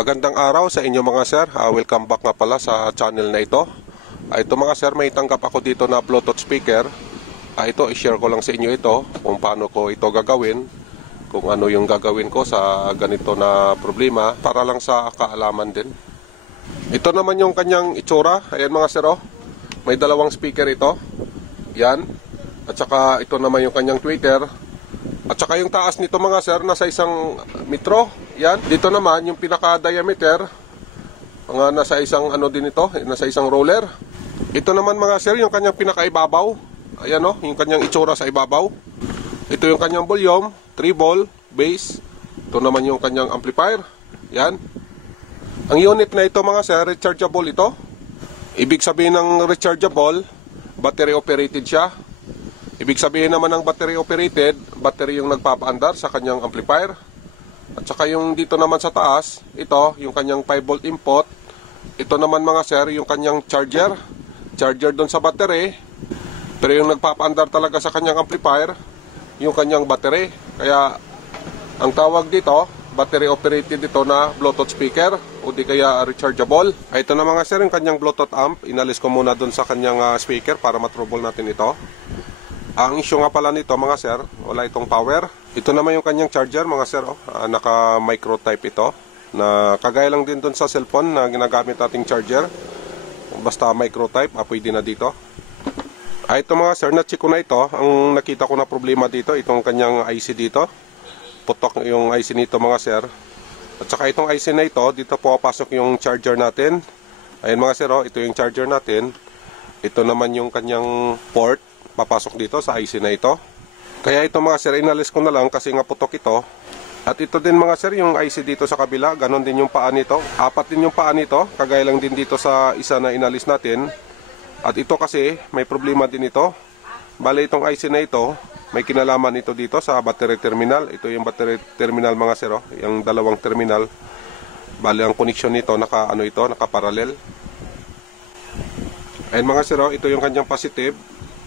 Magandang araw sa inyo mga sir. Welcome back nga pala sa channel na ito. Ito mga sir, may tanggap ako dito na Bluetooth speaker. Ito, i-share ko lang sa inyo ito kung paano ko ito gagawin, kung ano yung gagawin ko sa ganito na problema, para lang sa kaalaman din. Ito naman yung kanyang itsura. Ayan mga sir, oh. May dalawang speaker ito. Yan. At saka ito naman yung kanyang tweeter. At saka yung taas nito mga sir, nasa 1 metro. Yan. Dito naman yung pinaka-diameter, mga nasa isang ano din ito, nasa isang roller. Ito naman mga sir, yung kanyang pinaka-ibabaw. Ayan o, yung kanyang itsura sa ibabaw. Ito yung kanyang volume, treble, bass. Ito naman yung kanyang amplifier. Yan. Ang unit na ito mga sir, rechargeable ito. Ibig sabihin ng rechargeable, battery operated siya. Ibig sabihin naman ng battery operated, battery yung nagpapaandar sa kanyang amplifier. At saka yung dito naman sa taas, ito yung kanyang 5V input. Ito naman mga sir, yung kanyang charger. Charger doon sa battery. Pero yung nagpapaandar talaga sa kanyang amplifier, yung kanyang battery. Kaya ang tawag dito, battery operated ito na Bluetooth speaker o di kaya rechargeable. Ito na mga sir, yung kanyang Bluetooth amp. Inalis ko muna doon sa kanyang speaker para matrouble natin ito. Ang issue nga pala nito mga sir, wala itong power. Ito naman yung kanyang charger mga sir, oh. Naka micro type ito, na kagaya lang din dun sa cellphone na ginagamit nating charger. Basta micro type, pwede na dito. Ito mga sir, na-check ko na ito. Ang nakita ko na problema dito, itong kanyang IC dito. Putok yung IC nito mga sir. At saka itong IC na ito, dito po pasok yung charger natin. Ayan mga sir, oh, ito yung charger natin. Ito naman yung kanyang port, papasok dito sa IC na ito. Kaya ito mga sir, inalis ko na lang kasi nga putok ito. At ito din mga sir, yung IC dito sa kabila, ganon din yung paa nito. 4 din yung paa nito, kagaya lang din dito sa isa na inalis natin. At ito kasi, may problema din ito. Bale itong IC na ito, may kinalaman ito dito sa battery terminal. Ito yung battery terminal mga sir, oh, yung dalawang terminal. Bale ang connection nito, naka-parallel. Ayan mga sir, oh, ito yung kanyang positive.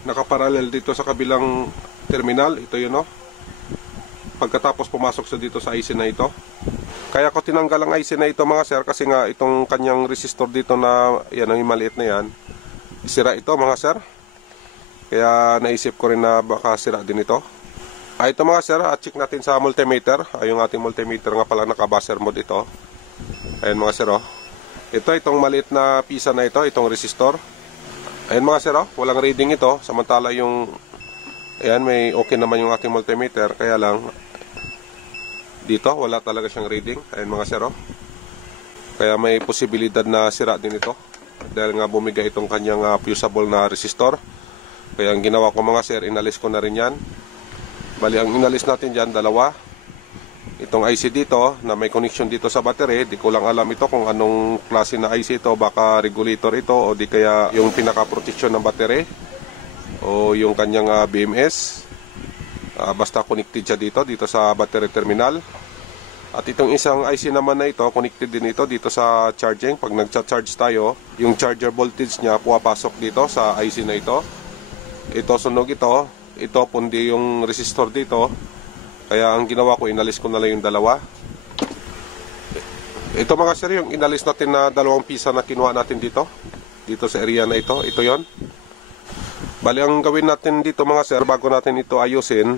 Nakaparallel dito sa kabilang terminal. Ito yun, no? Pagkatapos pumasok sa dito sa IC na ito. Kaya ko tinanggal ang IC na ito mga sir, kasi nga itong kanyang resistor dito na yan, ang maliit na yan, sira ito mga sir. Kaya naisip ko rin na baka sira din ito. Ito mga sir, check natin sa multimeter. Yung ating multimeter nga pala, naka-buzzer mode ito. Ayan mga sir, oh. Itong maliit na pisa na ito, itong resistor. Ayan mga sir, oh, walang reading ito. Samantala yung, ayan, may okay naman yung ating multimeter. Kaya lang, dito, wala talaga siyang reading. Ayan mga sir, oh. Kaya may posibilidad na sira din ito. Dahil nga bumigay itong kanyang fusible na resistor. Kaya ang ginawa ko mga sir, inalis ko na rin yan. Bali, ang inalis natin dyan, dalawa. Itong IC dito, na may connection dito sa battery, di ko lang alam ito kung anong klase na IC ito, baka regulator ito, o di kaya yung pinaka-protection ng battery, o yung kanyang BMS. Basta connected siya dito sa battery terminal. At itong isang IC naman na ito, connected din ito dito sa charging. Pag nagcha-charge tayo, yung charger voltage niya pumapasok dito sa IC na ito. Ito sunog ito, pundi yung resistor dito. Kaya ang ginawa ko, inalis ko na lang yung dalawa. Ito mga sir, yung inalis natin na dalawang pisa na kinuha natin dito sa area na ito. Ito yon. Bali, ang gawin natin dito mga sir, bago natin ito ayusin,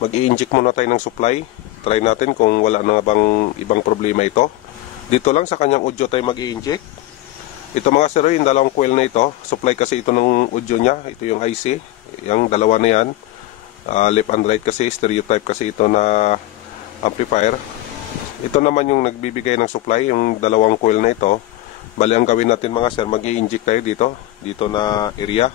mag-i-inject muna tayo ng supply. Try natin kung wala na bang ibang problema ito. Dito lang sa kanyang audio tayo mag-i-inject. Ito mga sir, yung dalawang coil na ito, supply kasi ito ng audio niya. Ito yung IC, yung dalawa na yan. Left and right kasi, stereotype kasi ito na amplifier. Ito naman yung nagbibigay ng supply, yung dalawang coil na ito. Bali, ang gawin natin mga sir, mag-i-inject tayo dito na area.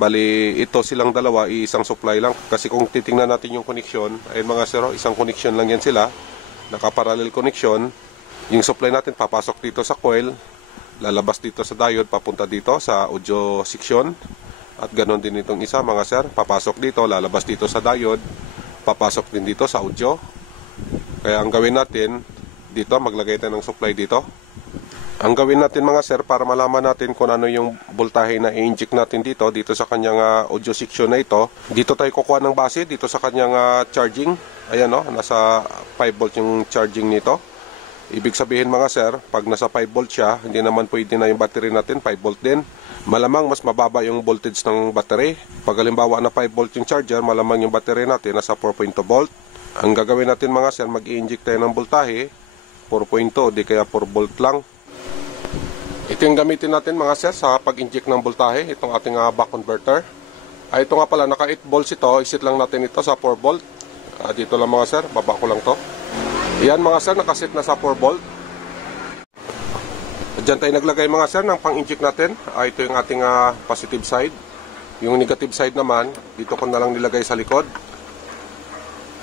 Bali, ito silang dalawa, isang supply lang. Kasi kung titingnan natin yung connection, ayun mga sir, isang connection lang yan sila. Naka-parallel connection. Yung supply natin papasok dito sa coil, lalabas dito sa diode, papunta dito sa audio section. At ganon din itong isa mga sir, papasok dito, lalabas dito sa diode, papasok din dito sa audio. Kaya ang gawin natin dito, maglagay tayo ng supply dito. Ang gawin natin mga sir, para malaman natin kung ano yung voltahe na i-inject natin dito sa kanyang audio section na ito. Dito tayo kukuha ng base, dito sa kanyang charging. Ayan o, nasa 5V yung charging nito. Ibig sabihin mga sir, pag nasa 5 volt siya, hindi naman pwede na yung battery natin 5 volt din. Malamang mas mababa yung voltage ng battery. Pag halimbawa na 5 volt yung charger, malamang yung battery natin nasa 4.2 volt. Ang gagawin natin mga sir, mag-i-inject tayo ng voltahe 4.2, di kaya 4 volt lang. Ito yung gamitin natin mga sir sa pag-inject ng voltahe, itong ating buck converter. Ito nga pala, naka 8 volts ito, isit lang natin ito sa 4 volt. Dito lang mga sir, baba ko lang to. Yan mga sir, nakasit na sa 4 volt. Diyan tayo naglagay mga sir ng pang-inject natin. Ito yung ating positive side. Yung negative side naman, dito ko na lang nilagay sa likod.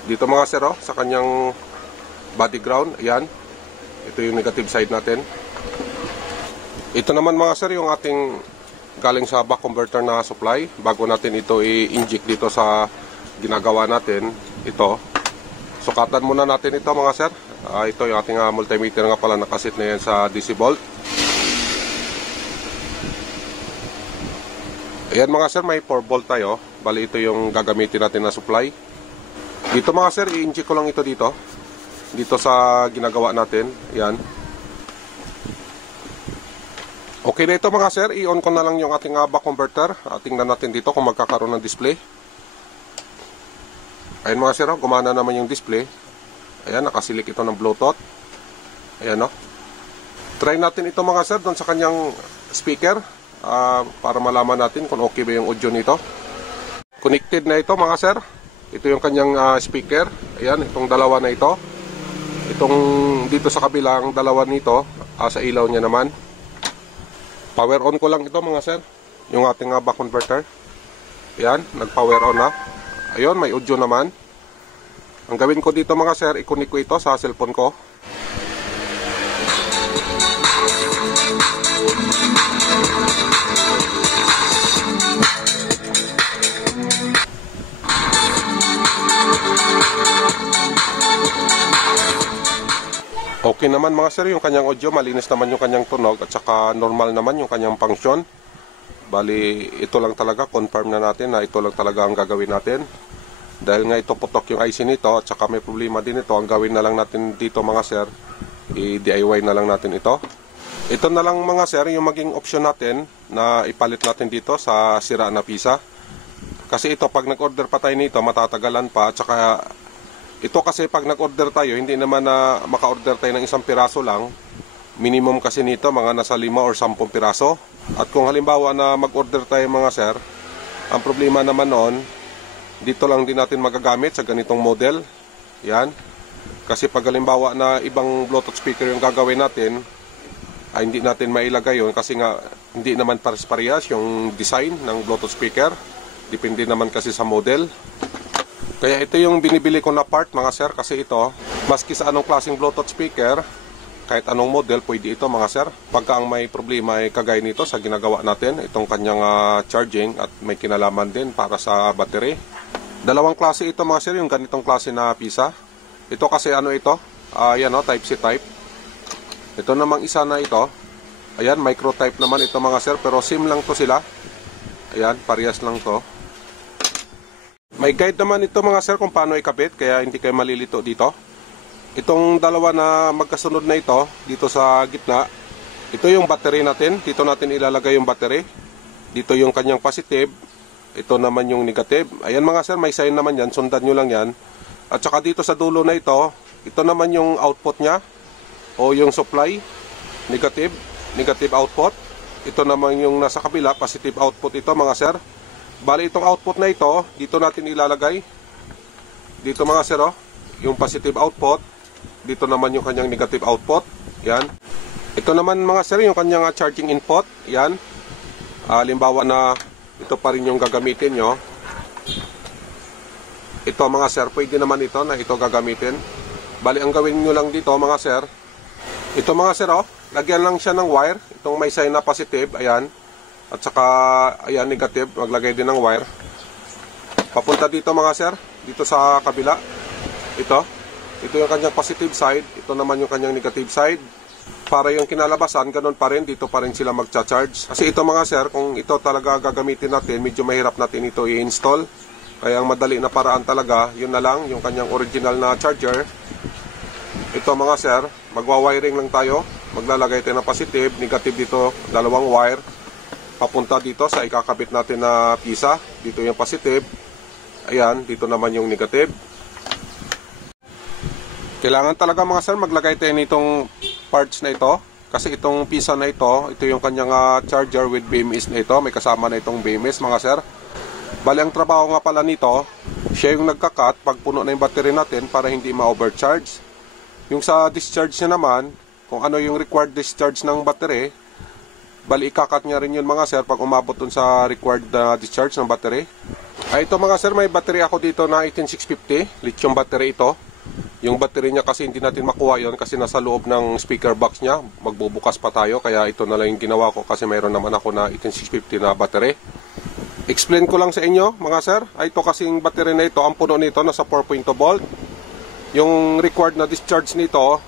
Dito mga sir, sa kanyang body ground. Ayan. Ito yung negative side natin. Ito naman mga sir, yung ating galing sa buck converter na supply. Bago natin ito i-inject dito sa ginagawa natin, ito. Sukatan muna natin ito mga sir. Ito yung ating multimeter nga pala, nakasit na yan sa DC volt. Ayan mga sir, may 4 volt tayo. Bali ito yung gagamitin natin na supply. Dito mga sir, i-inject ko lang ito dito. Dito sa ginagawa natin. Ayan. Okay na ito mga sir, i-on ko na lang yung ating buck converter. Tingnan natin dito kung magkakaroon ng display. Ayan mga sir, gumana naman yung display. Ayan, nakasilik ito ng Bluetooth. Ayan o. Try natin ito mga sir doon sa kanyang speaker para malaman natin kung okay ba yung audio nito. Connected na ito mga sir. Ito yung kanyang speaker. Ayan, itong dalawa na ito. Itong dito sa kabilang dalawa nito, sa ilaw niya naman. Power on ko lang ito mga sir. Yung ating buck converter. Ayan, nag-power on na. Ayun, may audio naman. Ang gawin ko dito mga sir, i-connect ko ito sa cellphone ko. Okay naman mga sir, yung kanyang audio, malinis naman yung kanyang tunog at saka normal naman yung kanyang function. Bali, ito lang talaga, confirm na natin na ito lang talaga ang gagawin natin. Dahil nga ito putok yung IC nito at saka may problema din ito, ang gawin na lang natin dito mga sir, i-DIY na lang natin ito. Ito na lang mga sir, yung maging option natin na ipalit natin dito sa sira na pisa. Kasi ito, pag nag-order pa tayo nito, matatagalan pa. At saka, ito kasi pag nag-order tayo, hindi naman na maka-order tayo ng 1 piraso lang. Minimum kasi nito, mga nasa 5 or 10 piraso. At kung halimbawa na mag-order tayo mga sir, ang problema naman noon, dito lang din natin magagamit sa ganitong model. Yan. Kasi pag halimbawa na ibang Bluetooth speaker yung gagawin natin, ay hindi natin mailagay yun kasi nga hindi naman pares-parehas yung design ng Bluetooth speaker. Depende naman kasi sa model. Kaya ito yung binibili ko na part mga sir, kasi ito, maski sa anong klaseng Bluetooth speaker, kahit anong model, pwede ito mga sir. Pagka ang may problema ay kagaya nito sa ginagawa natin, itong kanyang charging at may kinalaman din para sa battery. Dalawang klase ito mga sir, yung ganitong klase na pisa. Ito kasi ano ito, ayan o, type C type. Ito namang isa na ito, ayan, micro type naman ito mga sir, pero SIM lang to sila. Ayan, parehas lang to. May guide naman ito mga sir kung paano ikabit, kaya hindi kayo malilito dito. Itong dalawa na magkasunod na ito, dito sa gitna, ito yung battery natin. Dito natin ilalagay yung battery. Dito yung kanyang positive. Ito naman yung negative. Ayan mga sir, may sign naman yan. Sundan nyo lang yan. At saka dito sa dulo na ito naman yung output nya o yung supply. Negative output. Ito naman yung nasa kabila, positive output ito mga sir. Bali itong output na ito, dito natin ilalagay. Dito mga sir, yung positive output. Dito naman yung kanyang negative output. Yan. Ito naman mga sir, yung kanyang charging input. Yan. Halimbawa na ito pa rin yung gagamitin nyo. Ito mga sir, pwede naman ito na ito gagamitin. Bali ang gawin nyo lang dito mga sir, ito mga sir, lagyan lang siya ng wire. Itong may sign na positive, ayan. At saka, ayan, negative, maglagay din ng wire. Papunta dito mga sir, dito sa kabila. Ito yung kanyang positive side, ito naman yung kanyang negative side. Para yung kinalabasan, ganun pa rin, dito pa rin sila magcha-charge. Kasi ito mga sir, kung ito talaga gagamitin natin, medyo mahirap natin ito i-install. Kaya ang madali na paraan talaga, yun na lang, yung kanyang original na charger. Ito mga sir, magwa-wiring lang tayo. Maglalagay tayo ng positive, negative dito, dalawang wire. Papunta dito sa ikakabit natin na pisa. Dito yung positive. Ayan, dito naman yung negative. Kailangan talaga mga sir, maglagay tayo nitong parts na ito. Kasi itong pisa na ito yung kanyang charger with BMS na ito. May kasama na itong BMS mga sir. Bali, ang trabaho nga pala nito, siya yung nagkakat pag puno na yung battery natin para hindi ma-overcharge. Yung sa discharge niya naman, kung ano yung required discharge ng battery, bali ikakat niya rin yun mga sir pag umabot dun sa required discharge ng battery. Ito mga sir, may battery ako dito na 18650, lithium battery ito. Yung battery niya kasi hindi natin makuha yon kasi nasa loob ng speaker box niya. Magbubukas pa tayo, kaya ito na lang yung ginawa ko kasi mayroon naman ako na 18650 na battery. Explain ko lang sa inyo mga sir, ito kasing battery na ito, ang puno nito nasa 4.2 volt. Yung required na discharge nito,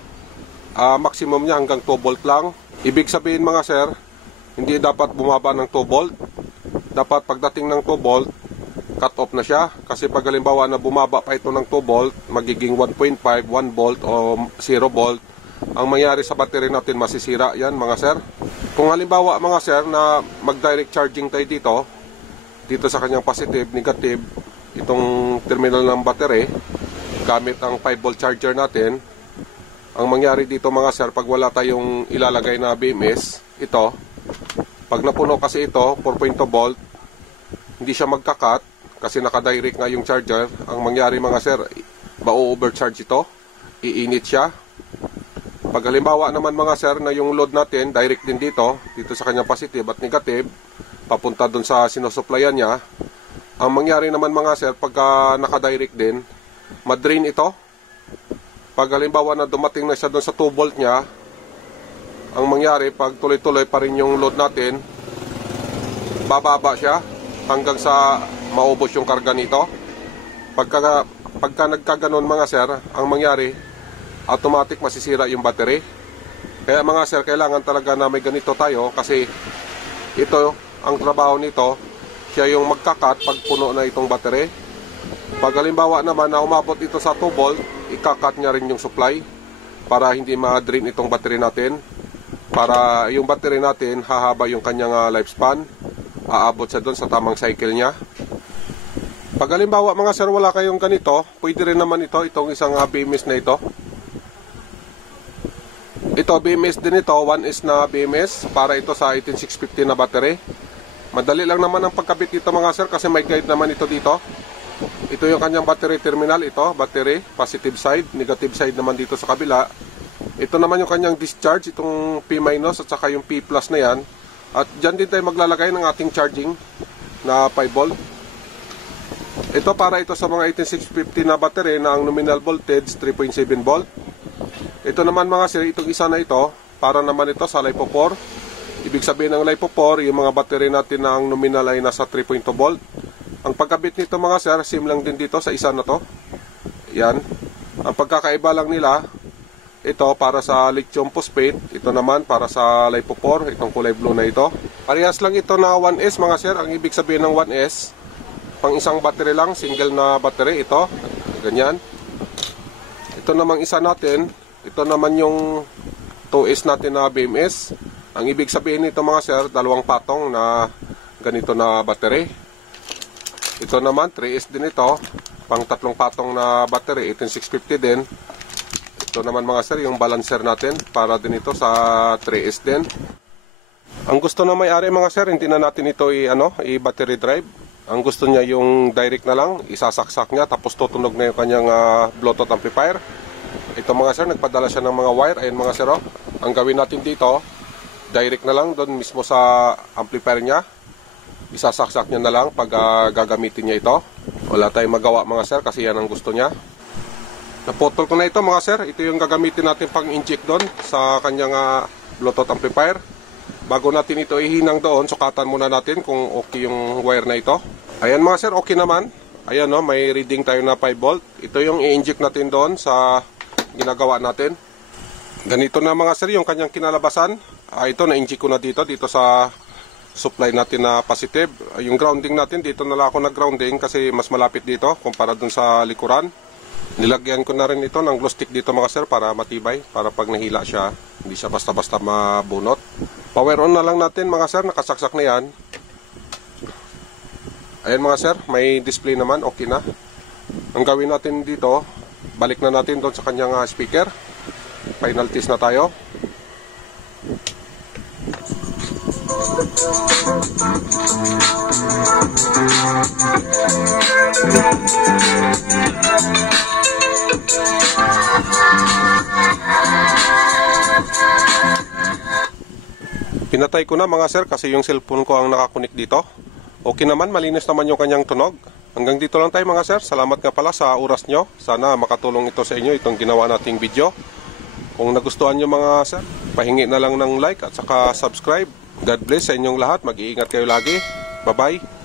maximum niya hanggang 2 volt lang. Ibig sabihin mga sir, hindi dapat bumaba ng 2 volt. Dapat pagdating ng 2 volt, cut off na siya. Kasi pag halimbawa na bumaba pa ito ng 2 volt, magiging 1.5, 1 volt o 0 volt. Ang mangyari sa battery natin, masisira yan mga sir. Kung halimbawa mga sir na mag-direct charging tayo dito sa kanyang positive, negative, itong terminal ng battery, gamit ang 5 volt charger natin, ang mangyari dito mga sir, pag wala tayong ilalagay na BMS, ito, pag napuno kasi ito, 4.2 volt, hindi siya magkakat, kasi nakadirect nga yung charger. Ang mangyari mga sir, ma-overcharge ito, iinit siya. Pag halimbawa naman mga sir, na yung load natin, direct din dito sa kanyang positive at negative, papunta dun sa sinusuplayan niya, ang mangyari naman mga sir, pagka nakadirect din, madrain ito. Pag halimbawa na dumating na siya doon sa 2 volt niya, ang mangyari pag tuloy-tuloy pa rin yung load natin, bababa siya hanggang sa maubos yung karga nito. Pagka nagkaganon mga sir, ang mangyari, automatic masisira yung battery. Kaya mga sir, kailangan talaga na may ganito tayo kasi ito, ang trabaho nito, siya yung magkakat pag puno na itong battery. Pag halimbawa naman na umabot ito sa 2 volt, ikakat niya rin yung supply para hindi ma-drain itong battery natin. Para yung battery natin, hahaba yung kanyang lifespan. Aabot siya doon sa tamang cycle niya. Pag halimbawa mga sir, wala kayong ganito, pwede rin naman itong isang BMS na ito. Ito, BMS din ito, 1S na BMS, para ito sa 18650 na battery. Madali lang naman ang pagkabit dito mga sir kasi may guide naman ito dito. Ito yung kanyang battery terminal, ito, battery, positive side, negative side naman dito sa kabila. Ito naman yung kanyang discharge, itong P- at saka yung P+ na yan. At dyan din tayo maglalagay ng ating charging na 5 volt. Ito para ito sa mga 18650 na battery na ang nominal voltage 3.7 volt. Ito naman mga sir, itong isa na ito, para naman ito sa LiPo 4. Ibig sabihin ng LiPo 4, yung mga battery natin na ang nominal ay nasa 3.2 volt. Ang pagkabit nito mga sir, same lang din dito sa isa na to. Yan. Ang pagkakaiba lang nila, ito para sa lithium phosphate, ito naman para sa LiPo 4, itong kulay blue na ito. Parehas lang ito na 1S mga sir. Ang ibig sabihin ng 1S, pang isang battery lang, single na battery, ito. Ganyan. Ito namang isa natin, ito naman yung 2S natin na BMS. Ang ibig sabihin nito mga sir, dalawang patong na ganito na battery. Ito naman, 3S din ito, pang tatlong patong na battery, 18650 din. Ito naman mga sir, yung balancer natin, para din ito sa 3S din. Ang gusto na may-ari mga sir, hindi na natin ito i-battery drive. Ang gusto niya yung direct na lang, isasaksak niya, tapos tutunog na yung kanyang Bluetooth amplifier. Ito mga sir, nagpadala siya ng mga wire, ayun mga sir, oh. Ang gawin natin dito, direct na lang doon mismo sa amplifier niya. Isasaksak niya na lang pag gagamitin niya ito. Wala tayong magawa mga sir kasi yan ang gusto niya. Naputol ko na ito mga sir. Ito yung gagamitin natin pang inject doon sa kanyang Bluetooth amplifier. Bago natin ito ihinang doon, sukatan muna natin kung okay yung wire na ito. Ayan mga sir, okay naman. Ayan no, may reading tayo na 5 volt. Ito yung i-inject natin doon sa ginagawa natin. Ganito na mga sir yung kanyang kinalabasan. Ito na-inject ko na dito sa supply natin na positive. Yung grounding natin, dito na lang ako nag-grounding kasi mas malapit dito kumpara dun sa likuran. Nilagyan ko na rin ito ng glue stick dito mga sir para matibay, para pag nahila siya, hindi siya basta-basta mabunot. Power on na lang natin mga sir, nakasaksak na yan. Ayan mga sir, may display naman, okay na. Ang gawin natin dito, balik na natin doon sa kanyang speaker. Final test na tayo. Pinatay ko na mga sir kasi yung cellphone ko ang nakakunik dito. Okay naman, malinis naman yung kanyang tunog. Hanggang dito lang tayo mga sir. Salamat nga pala sa oras nyo. Sana makatulong ito sa inyo, itong ginawa nating video. Kung nagustuhan nyo mga sir, pahingi na lang ng like at saka subscribe. God bless sa inyong lahat. Mag-iingat kayo lagi. Bye-bye.